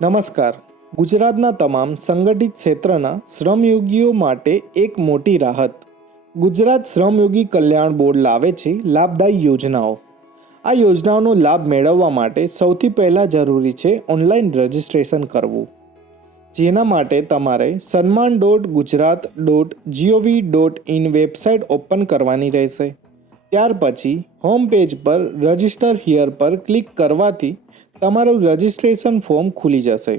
નમસ્કાર. ગુજરાતના તમામ સંગઠિત ક્ષેત્રના શ્રમયોગીઓ માટે એક મોટી રાહત. ગુજરાત શ્રમયોગી કલ્યાણ બોર્ડ લાવે છે લાભદાયી યોજનાઓ. આ યોજનાઓનો લાભ મેળવવા માટે સૌથી પહેલાં જરૂરી છે ઓનલાઈન રજિસ્ટ્રેશન કરવું, જેના માટે તમારે sanman.gujarat.gov.in વેબસાઇટ ઓપન કરવાની રહેશે. ત્યાર પછી હોમ પેજ પર રજિસ્ટર હિયર પર ક્લિક કરવાથી તમારું રજિસ્ટ્રેશન ફોર્મ ખુલી જશે.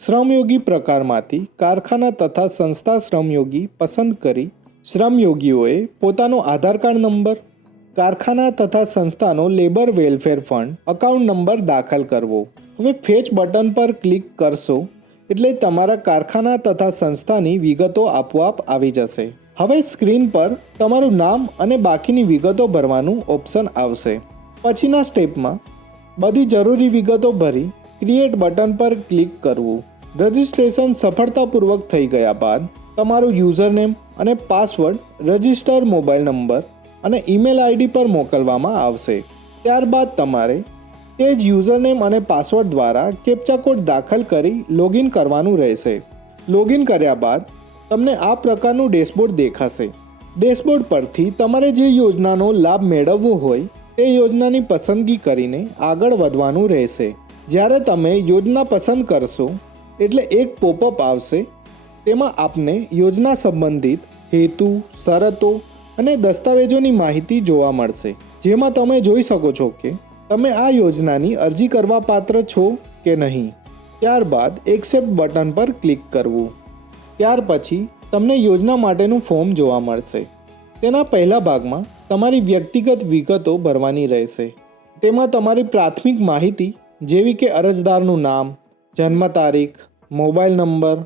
શ્રમયોગી પ્રકારમાંથી કારખાના તથા સંસ્થા શ્રમયોગી પસંદ કરી શ્રમયોગીઓએ પોતાનો આધાર કાર્ડ નંબર, કારખાના તથા સંસ્થાનો labour welfare fund account number દાખલ કરવો. હવે ફેચ બટન પર ક્લિક કરશો એટલે તમારા કારખાના તથા સંસ્થાની વિગતો આપોઆપ આવી જશે. હવે સ્ક્રીન પર તમારું નામ અને બાકીની વિગતો ભરવાનું ઓપ્શન આવશે. પછીના સ્ટેપમાં બધી જરૂરી વિગતો ભરી ક્રિએટ બટન પર ક્લિક કરવું. રજિસ્ટ્રેશન સફળતાપૂર્વક થઈ ગયા બાદ તમારું યુઝરનેમ અને પાસવર્ડ રજિસ્ટર મોબાઈલ નંબર અને ઈમેલ આઈડી પર મોકલવામાં આવશે. ત્યારબાદ તમારે તે જ યુઝરનેમ અને પાસવર્ડ દ્વારા કેપ્ચા કોડ દાખલ કરી લોગિન કરવાનું રહેશે. લોગિન કર્યા બાદ તમને આ પ્રકારનું ડેશબોર્ડ દેખાશે. ડેશબોર્ડ પરથી તમારે જે યોજનાનો લાભ મેળવવો હોય તે યોજનાની પસંદગી કરીને આગળ વધવાનું રહેશે. જ્યારે તમે યોજના પસંદ કરશો એટલે એક પોપઅપ આવશે. તેમાં આપને યોજના સંબંધિત હેતુ, શરતો અને દસ્તાવેજોની માહિતી જોવા મળશે, જેમાં તમે જોઈ શકો છો કે તમે આ યોજનાની અરજી કરવા પાત્ર છો કે નહીં. ત્યારબાદ એક્સેપ્ટ બટન પર ક્લિક કરવું. ત્યાર પછી તમને યોજના માટેનું ફોર્મ જોવા મળશે. તેના પહેલા ભાગમાં તમારી વ્યક્તિગત વિગતો ભરવાની રહેશે. તેમાં તમારી પ્રાથમિક માહિતી જેવી કે અરજદારનું નામ, જન્મ તારીખ, મોબાઈલ નંબર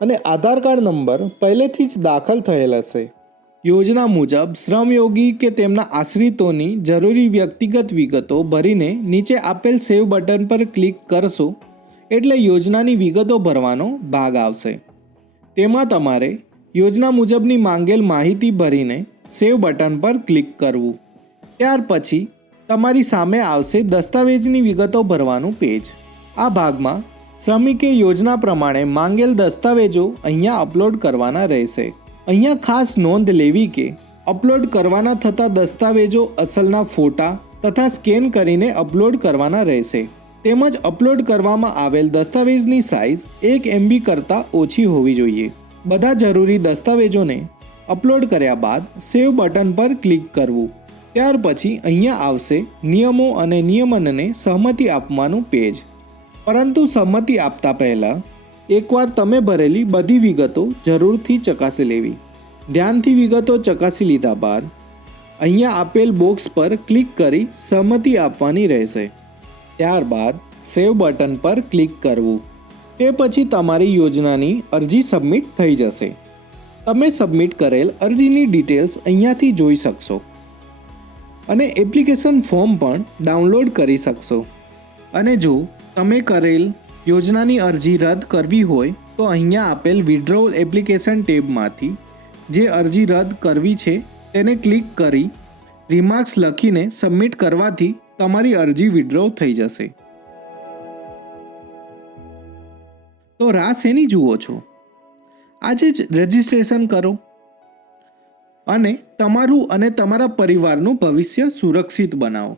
અને આધાર કાર્ડ નંબર પહેલેથી જ દાખલ થયેલ હશે. યોજના મુજબ શ્રમયોગી કે તેમના આશ્રિતોની જરૂરી વ્યક્તિગત વિગતો ભરીને નીચે આપેલ સેવ બટન પર ક્લિક કરશો એટલે યોજનાની વિગતો ભરવાનો ભાગ આવશે. તેમાં તમારે યોજના મુજબની માંગેલ માહિતી ભરીને સેવ બટન પર ક્લિક કરવું. ત્યાર પછી તમારી સામે આવશે દસ્તાવેજની વિગતો ભરવાનું પેજ. આ ભાગમાં શ્રમિકે યોજના પ્રમાણે માંગેલ દસ્તાવેજો અહીંયા અપલોડ કરવાના રહેશે. અહીંયા ખાસ નોંધ લેવી કે અપલોડ કરવાના થતા દસ્તાવેજો અસલના ફોટા તથા સ્કેન કરીને અપલોડ કરવાના રહેશે. તેમજ અપલોડ કરવામાં આવેલ દસ્તાવેજની સાઇઝ 1 MB કરતાં ઓછી હોવી જોઈએ. બધા જરૂરી દસ્તાવેજોને અપલોડ કર્યા બાદ સેવ બટન પર ક્લિક કરવું. ત્યાર પછી અહીંયા આવશે નિયમો અને નિયમનને સહમતિ આપવાનું પેજ. પરંતુ સહમતિ આપતા પહેલાં એકવાર તમે ભરેલી બધી વિગતો જરૂરથી ચકાસી લેવી. ધ્યાનથી વિગતો ચકાસી લીધા બાદ અહીંયા આપેલ બોક્સ પર ક્લિક કરી સહમતિ આપવાની રહેશે. ત્યારબાદ સેવ બટન પર ક્લિક કરવું. તે પછી તમારી યોજનાની અરજી સબમિટ થઈ જશે. તમે સબમિટ કરેલ અરજીની ડિટેલ્સ અહીંયાથી જોઈ શકશો અને એપ્લિકેશન ફોર્મ પણ ડાઉનલોડ કરી શકશો. અને જો તમે કરેલ યોજનાની અરજી રદ કરવી હોય તો અહીંયા આપેલ વિડ્રોવલ એપ્લિકેશન ટેબમાંથી જે અરજી રદ કરવી છે તેને ક્લિક કરી રિમાર્ક્સ લખીને સબમિટ કરવાથી તમારી અરજી વિડ્રો થઈ જશે. તો રાહ શેની જુઓ છો? આજે જ રજિસ્ટ્રેશન કરો અને તમારું અને તમારા પરિવારનું ભવિષ્ય સુરક્ષિત બનાવો.